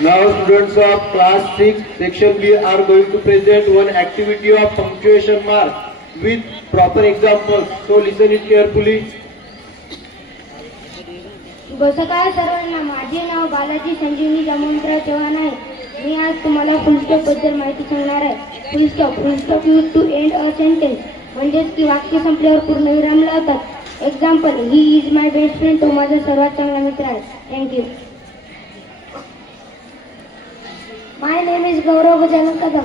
Now students of class 6 section B are going to present one activity of punctuation mark with proper examples. So listen it carefully. सकाळ सर्वांना, माझे नाव बालाजी संजीवनी जामवंतराव चव्हाण आहे. मी आज तुम्हाला फुल stop बद्दल माहिती सांगणार आहे. Full stop use to end a sentence म्हणजेच की वाक्य संपल्यावर पूर्णविराम लावतात. Example, he is my best friend. तो माझा सर्वात चांगला मित्र आहे. Thank you. My name is Gaurav Gajanan Kadam.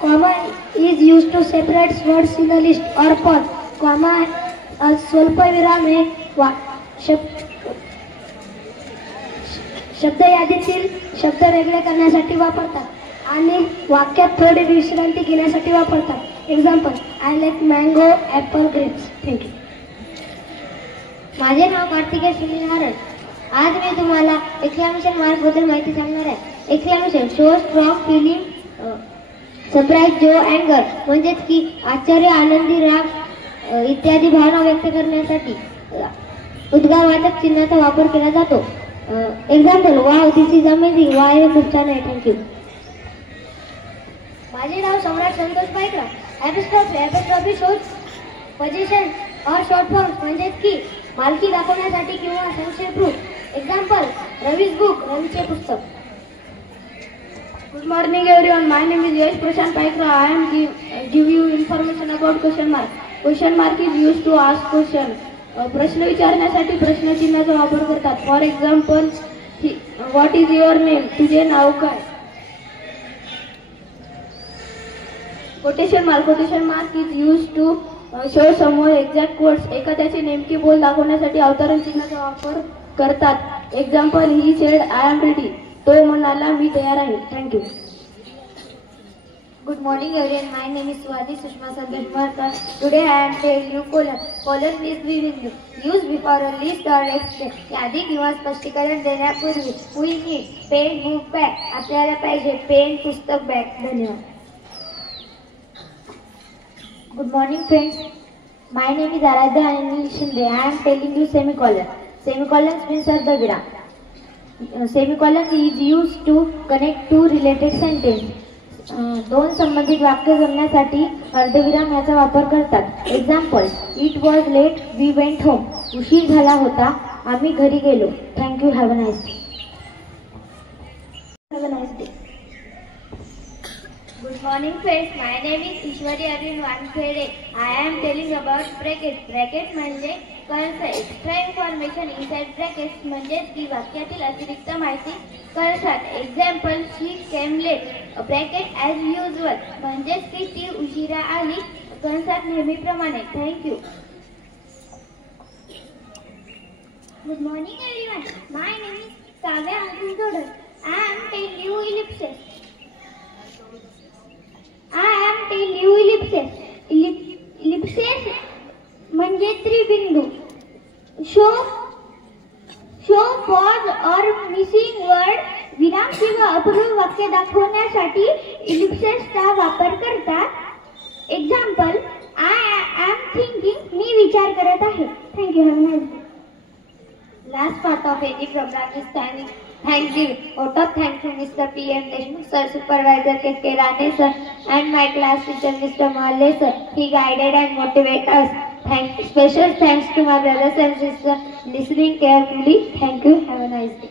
Comma is use to separate words in a list or pause. Comma स्वल्पविराम हे शब्द यादीतील शब्द वेगळे करण्यासाठी वापरतात आणि वाक्यात थोडी विश्रांती घेण्यासाठी वापरतात. Example, I like mango, Apple, grapes. Thank you. माझे नाव कार्तिकेय सुनील हरण. आज मी तुम्हाला एक्सक्लेमेशन मार्क बद्दल माहिती सांगणार आहे. Exclamation show strong feeling, surprise, joy, अँगर म्हणजेच की आश्चर्य, आनंदी, राग इत्यादी भावना व्यक्त करण्यासाठी उद्गारवाचक चिन्हाचा वापर केला जातो. Example, wow, this is amazing. Wow हे खूप छान आहे. थँक्यू. माझे नाव सम्राट संतोष पायकरा. ॲपस्ट्रॉफी शोज पोझिशन और शॉर्ट फॉर्म्स म्हणजेच की मालकी दाखवण्यासाठी किंवा संक्षेप रूप. एक्झाम्पल, रवीज बुक, रवीचे पुस्तक. Good morning everyone. My name is Yash Prashant Paikara. I am give you information about question mark. Question mark is use to ask question. प्रश्न विचारण्यासाठी प्रश्नचिन्हाचा वापर करतात. For example, what is your name. तुझे नाव काय. Quotation mark is use to show someone's exact words. एखाद्याचे नेमके बोल दाखवण्यासाठी अवतरण चिन्हाचा वापर करतात. Example, he said I am ready. तो म्हणाला, मी तयार आहे. Thank you. Good morning everyone. My name is Swati Sushma Sandesh Markar. Today I am telling you colon. Colon is used before a list or explain. यादी किंवा स्पष्टीकरण देण्यापूर्वी. We need pen, book, bag. आपल्याला पाहिजे पेन, पुस्तक, bag. धन्यवाद. Good morning friends. My name is Aradhya Anil Shinde. I am telling you semicolon. Semicolon means अर्धविराम. Semicolon is used to connect two related sentences. दोन संबंधित वाक्य जोडण्यासाठी अर्धविराम याचा वापर करतात. Example, it was late, we went home. उशीर झाला होता, आम्ही घरी गेलो. Thank you. Have a nice day. Good morning friends. My name is Ishwari Arvind Wankhede. I am telling about brackets. Brackets म्हणजे कंस. एक्स्ट्रा इन्फॉर्मेशन इनसाइड ब्रॅकेट्स म्हणजे की वाक्यातील अतिरिक्त माहिती कंसात. Example, she came late, bracket as usual म्हणजेच की ती उशिरा आली, कंसात नेहमीप्रमाणे. Thank you. Good morning everyone. My name is Kavya Ankush Jodar. I am tell you ellipses. Ellipses म्हणजे त्रिबिंदू. Show pause or missing word विराम किंवा अपूर्ण वाक्य दाखवण्यासाठी इलिप्सेसचा वापर करतात. एक्झाम्पल, आय एम थिंकिंग, मी विचार करत आहे. Thank you. Have a nice day. Last part of any program is thank you. Out of thanks to Mr. P.M. Deshmukh sir, supervisor K.K. Rane sir, and my class teacher Mr. Mahalle sir. He guided and motivated us. Special thanks to my brothers and sisters listening carefully. Thank you. Have a nice day.